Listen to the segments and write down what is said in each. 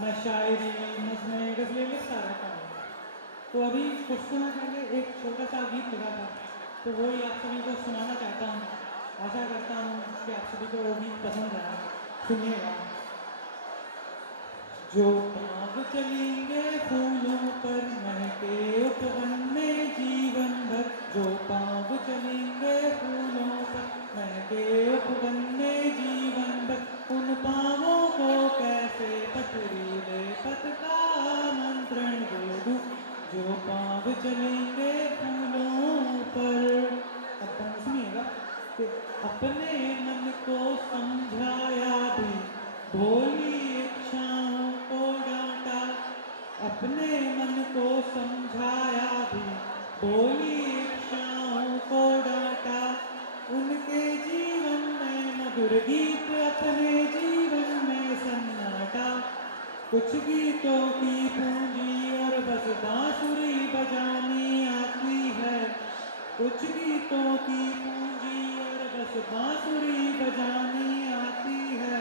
मैं शायरी, नज़्में, गज़लें लिखता रहता हूँ। तो अभी कुछ समय पहले एक छोटा सा गीत लिखा था, तो वही आप सभी को सुनाना चाहता हूँ। आशा करता हूँ कि आप सभी को वो गीत पसंद आए। सुनिएगा। जो पाँव चलेंगे फूलों पर महके उपवन में जीवन भर, जो पाँव चलेंगे फूलों पर महके उपवन में जीवन भर, उन पाँवों को कैसे पथरीले पथ का आमंत्रण दे दूं। जो पाँव चलेंगे फूलों पर। अब तक सुनिएगा कि अपने मन को समझाया भी, भोली इच्छाओं को डांटा। अपने मन को समझाया भी, भोली इच्छाओं को डांटा। उनके जीवन में मधुर गीत, अपने जीवन में सन्नाटा। कुछ गीतों की पूंजी और बस बांसुरी बजानी आती है। कुछ गीतों की पूंजी और बस बांसुरी बजानी आती है,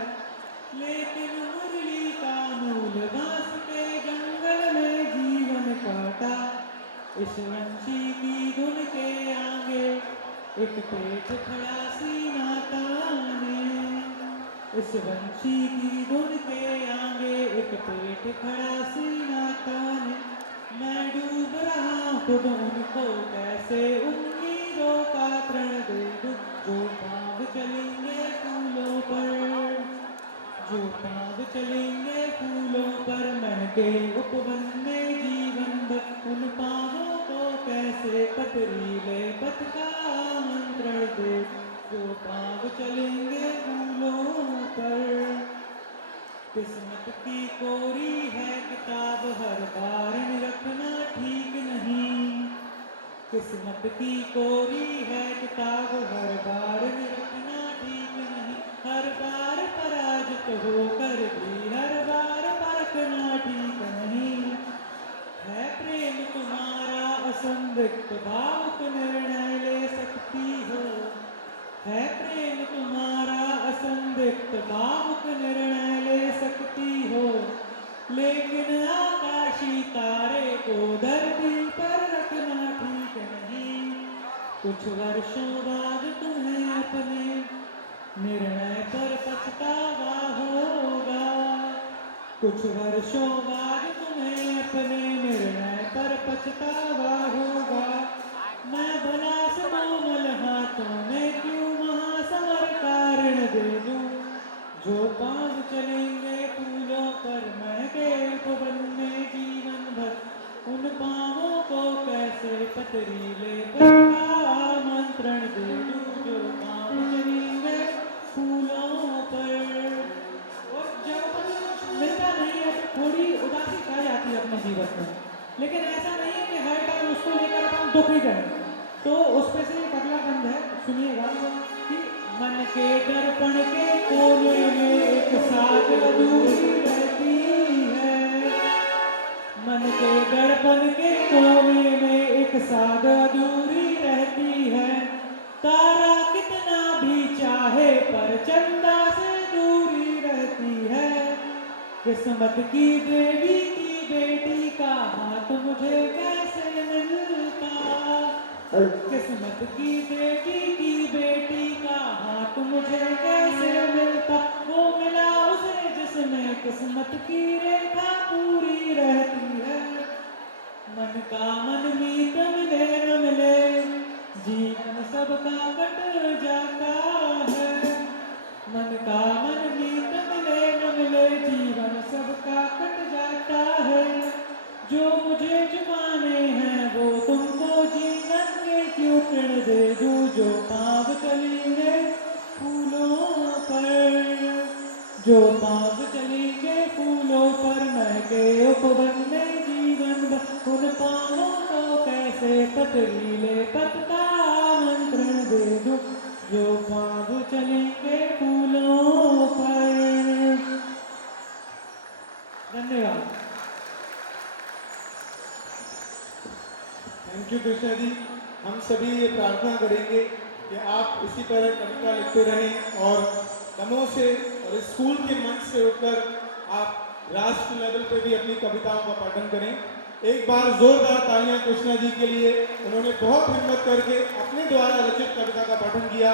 लेकिन मुरली का मूल बांस के जंगल में जीवन काटा। इस वंशी की धुन के आगे एक पेट खड़ा सीना ताने। इस वंशी की धुन के आगे एक पेट खड़ा सीना ताने। मैं डूब रहा खुद उनको कैसे उम्मीदों का तृण दे दूं। जो पाँव चलेंगे फूलों पर, जो पाँव चलेंगे फूलों पर महके उपवन में जीवन भर, उन पाँवों को कैसे पथरीले पथ का आमंत्रण दे। जो पाँव चलेंगे फूलों पर। किस्मत की कोरी है किताब, हर बार रखना ठीक नहीं। किस्मत की कोरी है किताब, हर बार रखना ठीक नहीं। हर बार पराजित होकर भी हर बार परखना ठीक नहीं। है प्रेम तुम्हारा असंदिग्ध, भावुक निर्णय ले सकती हो। है प्रेम तुम्हारा असंदिग्ध, भावुक निर्णय ले सकती हो। लेकिन आकाशी तारे को धरती पर रखना ठीक नहीं। कुछ वर्षों बाद तुम्हें अपने निर्णय पर पछतावा होगा। कुछ वर्षों बाद तुम्हें अपने निर्णय पर पछतावा होगा। मैं भला समोमल हाथों में क्यों महासमर का ऋण दे दूं। जो पाँव चलेंगे फूलों पर महके उपवन में जीवन भर, उन पाँवों को कैसे पथरीले पथ का आमंत्रण दे दूं। जो पाँव चलेंगे फूलों पर। और जब अपन मिलता नहीं है तो थोड़ी उदासी छा जाती है अपने जीवन में, लेकिन ऐसा नहीं है कि हर टाइम उसको लेकर अपन दुख ही करें। तो उस पे से एक अगला बंद है, सुनिएगा कि मन के दर्पण के कोने में एक साथ अधूरी रहती है। मन के दर्पण के कोने में एक साथ अधूरी रहती है। तारा कितना भी चाहे पर चंदा से दूरी रहती है। किस्मत की देवी की बेटी का हाथ मुझे कैसे मिलता। किस्मत की देवी की बेटी का हाथ मुझे कैसे मिलता। वो मिला उसे जिसमें किस्मत की रेखा पूरी रहती है। मन का मन मीत मिले न मिले, जीवन सबका कट जाता है। मन का मन मीत मिले न मिले, जीवन सबका कट जाता है। जो मुझे चुकाने हैं वो तुमको जीवन के क्यों ऋण दे दूं। जो पाँव चलेंगे फूलों पर, जो पाँव चलेंगे फूलों पर महके उपवन में जीवन भर, उन पाँवों को कैसे पथरीले पथ का आमंत्रण दे दूं। जो पाँव चलेंगे फूलों पर। धन्यवाद। Thank you Krishna ji. हम सभी ये प्रार्थना करेंगे कि आप इसी तरह कविता लिखते रहें और दमों से और स्कूल के मंच से उठकर आप राष्ट्र लेवल पे भी अपनी कविताओं का पठन करें। एक बार जोरदार तालियां कृष्णा जी के लिए। उन्होंने बहुत हिम्मत करके अपने द्वारा रचित कविता का पठन किया।